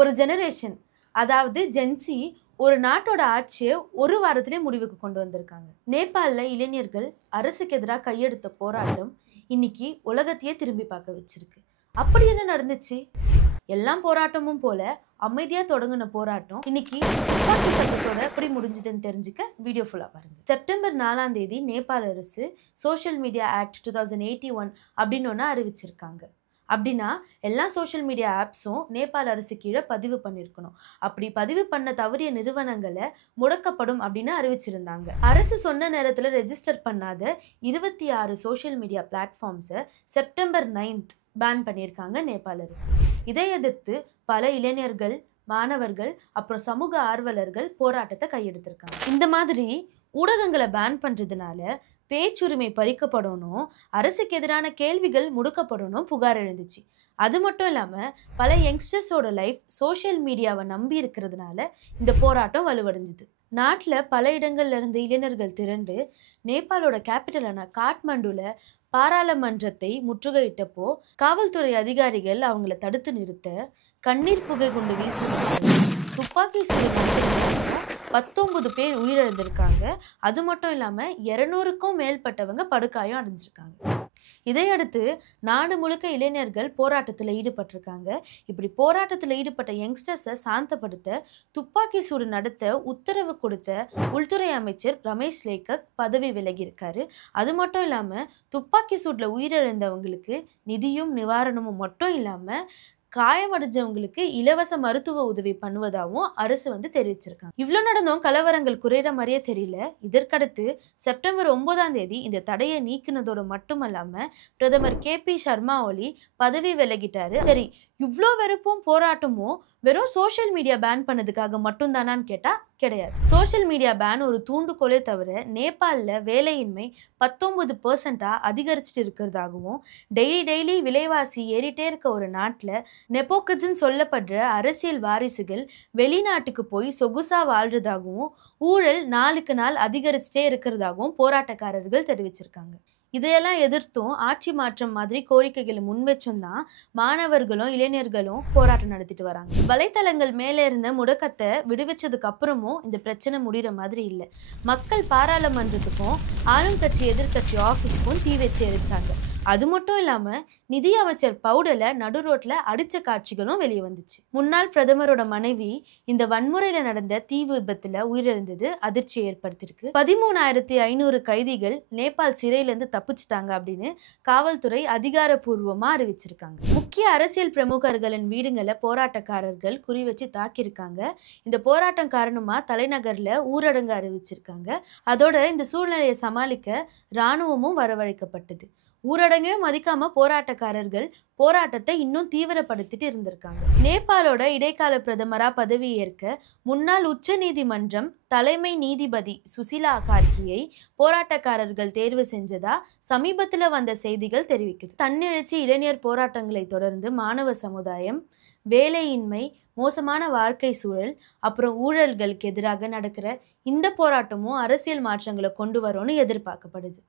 ஒரு ஜெனரேஷன், அதாவது ஜென்சி ஒரு நாட்டோட ஆட்சியை ஒரு வாரத்திலே முடிவுக்கு கொண்டு வந்திருக்காங்க. நேபாளில இளைஞர்கள் அரசுக்கு எதிராக கையெடுத்த போராட்டம் இன்னைக்கு உலகத்தையே திரும்பி பார்க்க வச்சிருக்கு. அப்படி என்ன நடந்துச்சு? எல்லாம் போராட்டமும் போல அமைதியா தொடங்கின போராட்டம் இன்னைக்கு துப்பாக்கி சத்தத்தோட எப்படி முடிஞ்சதுன்னு தெரிஞ்சுக்க வீடியோ ஃபுல்லா பாருங்க. செப்டம்பர் 4ஆம் தேதி நேபாள அரசு சோஷியல் மீடியா ஆக்ட் 2081 அப்படின்னு ஒன்று அறிவிச்சிருக்காங்க. அப்படின்னா எல்லா சோஷியல் மீடியா ஆப்ஸும் நேபாள அரசு கீழே பதிவு பண்ணியிருக்கணும். அப்படி பதிவு பண்ண தவறிய நிறுவனங்களை முடக்கப்படும் அப்படின்னு அறிவிச்சிருந்தாங்க. அரசு சொன்ன நேரத்தில் ரெஜிஸ்டர் பண்ணாத 26 சோஷியல் மீடியா பிளாட்ஃபார்ம்ஸை செப்டம்பர் 9 பேன் பண்ணியிருக்காங்க நேபாள அரசு. இதை எதிர்த்து பல இளைஞர்கள், மாணவர்கள், அப்புறம் சமூக ஆர்வலர்கள் போராட்டத்தை கையெடுத்திருக்காங்க. இந்த மாதிரி ஊடகங்களை பேன் பண்றதுனால பேச்சுரிமை பறிக்கப்படணும், அரசுக்கு எதிரான கேள்விகள் முடுக்கப்படணும் புகார் எழுந்துச்சு. அது மட்டும் இல்லாமல் பல யங்ஸ்டர்ஸோட லைஃப் சோஷியல் மீடியாவை நம்பி இருக்கிறதுனால இந்த போராட்டம் வலுவடைஞ்சுது. நாட்டில் பல இடங்கள்ல இருந்து இளைஞர்கள் திரண்டு நேபாளோட கேபிட்டலான காட்மண்டுல பாராளுமன்றத்தை முற்றுகையிட்டப்போ காவல்துறை அதிகாரிகள் அவங்கள தடுத்து நிறுத்த கண்ணீர் புகை குண்டு வீசினாங்க. துப்பாக்கி சூடு 19 பேர் உயிரிழந்திருக்காங்க. அது மட்டும் இல்லாமல் 200க்கும் மேற்பட்டவங்க படுகாயம் அடைஞ்சிருக்காங்க. இதையடுத்து நாடு முழுக்க இளைஞர்கள் போராட்டத்தில் ஈடுபட்டிருக்காங்க. இப்படி போராட்டத்தில் ஈடுபட்ட யங்ஸ்டர்ஸை சாந்தப்படுத்த துப்பாக்கி சூடு நடத்த உத்தரவு கொடுத்த உள்துறை அமைச்சர் ரமேஷ் லேக்கக் பதவி விலகியிருக்காரு. அது மட்டும் இல்லாமல் துப்பாக்கி சூட்டில் உயிரிழந்தவங்களுக்கு நிதியும் நிவாரணமும் மட்டும் இல்லாமல் காயமடைஞ்சவங்களுக்கு இலவச மருத்துவ உதவி பண்ணுவதாகவும் அரசு தெரிவிச்சிருக்காங்க. இவ்வளோ நடந்தும் கலவரங்கள் குறையிற மாதிரியே தெரியல. இதற்கடுத்து செப்டம்பர் 9ஆம் தேதி இந்த தடையை நீக்கினதோடு மட்டுமல்லாம பிரதமர் KP சர்மா ஒலி பதவி விலகிட்டாரு. சரி, இவ்வளோ வெறுப்பும் போராட்டமும் வெறும் சோஷியல் மீடியா பேன் பண்ணதுக்காக மட்டும் தானான்னு கேட்டா கிடையாது. சோஷியல் மீடியா பேன் ஒரு தூண்டுகோலே தவிர நேபாளில் வேலையின்மை 19% அதிகரிச்சுட்டு இருக்கிறதாகவும், டெய்லி விலைவாசி ஏறிட்டே இருக்க ஒரு நாட்டில் நெப்போக்கிஸ்ன்னு சொல்லப்படுற அரசியல் வாரிசுகள் வெளிநாட்டுக்கு போய் சொகுசா வாழ்றதாகவும், ஊழல் நாளுக்கு நாள் அதிகரிச்சுட்டே இருக்கிறதாகவும் போராட்டக்காரர்கள் தெரிவிச்சிருக்காங்க. இதையெல்லாம் எதிர்த்தும் ஆட்சி மாற்றம் மாதிரி கோரிக்கைகளை முன்வச்சும் தான் மாணவர்களும் இளைஞர்களும் போராட்டம் நடத்திட்டு வராங்க. வலைத்தளங்கள் மேலே இருந்த முடக்கத்தை விடுவிச்சதுக்கு அப்புறமும் இந்த பிரச்சனை முடிகிற மாதிரி இல்லை. மக்கள் பாராளுமன்றத்துக்கும் ஆளும் கட்சி எதிர்கட்சி ஆஃபீஸுக்கும் தீ வச்சு எரிச்சாங்க. அது மட்டும் இல்லாமல் நிதி அமைச்சர் பவுடலை நடு ரோட்டில் அடித்த காட்சிகளும் வெளியே வந்துச்சு. முன்னாள் பிரதமரோட மனைவி இந்த வன்முறையில் நடந்த தீ விபத்தில் உயிரிழந்தது அதிர்ச்சியை ஏற்படுத்தியிருக்கு. 13,500 கைதிகள் நேபாள் சிறையிலேருந்து தப்பிச்சிட்டாங்க அப்படின்னு காவல்துறை அதிகாரப்பூர்வமாக அறிவிச்சிருக்காங்க. முக்கிய அரசியல் பிரமுகர்களின் வீடுகளை போராட்டக்காரர்கள் குறிவச்சு தாக்கியிருக்காங்க. இந்த போராட்டம் காரணமாக தலைநகரில் ஊரடங்கு அறிவிச்சிருக்காங்க. அதோட இந்த சூழ்நிலையை சமாளிக்க இராணுவமும் வரவழைக்கப்பட்டது. ஊரடங்கையும் மதிக்காம போராட்டக்காரர்கள் போராட்டத்தை இன்னும் தீவிரப்படுத்திட்டு இருந்திருக்காங்க. நேபாளோட இடைக்கால பிரதமரா பதவி ஏற்க முன்னாள் உச்ச நீதிமன்றம் தலைமை நீதிபதி சுசிலா கார்கியை போராட்டக்காரர்கள் தேர்வு செஞ்சதா சமீபத்தில் வந்த செய்திகள் தெரிவிக்குது. தன்னெழுச்சி இளைஞர் போராட்டங்களை தொடர்ந்து மாணவ சமுதாயம் வேலையின்மை, மோசமான வாழ்க்கை சூழல், அப்புறம் ஊழல்களுக்கு எதிராக நடக்கிற இந்த போராட்டமும் அரசியல் மாற்றங்களை கொண்டு வரும்னு எதிர்பார்க்கப்படுது.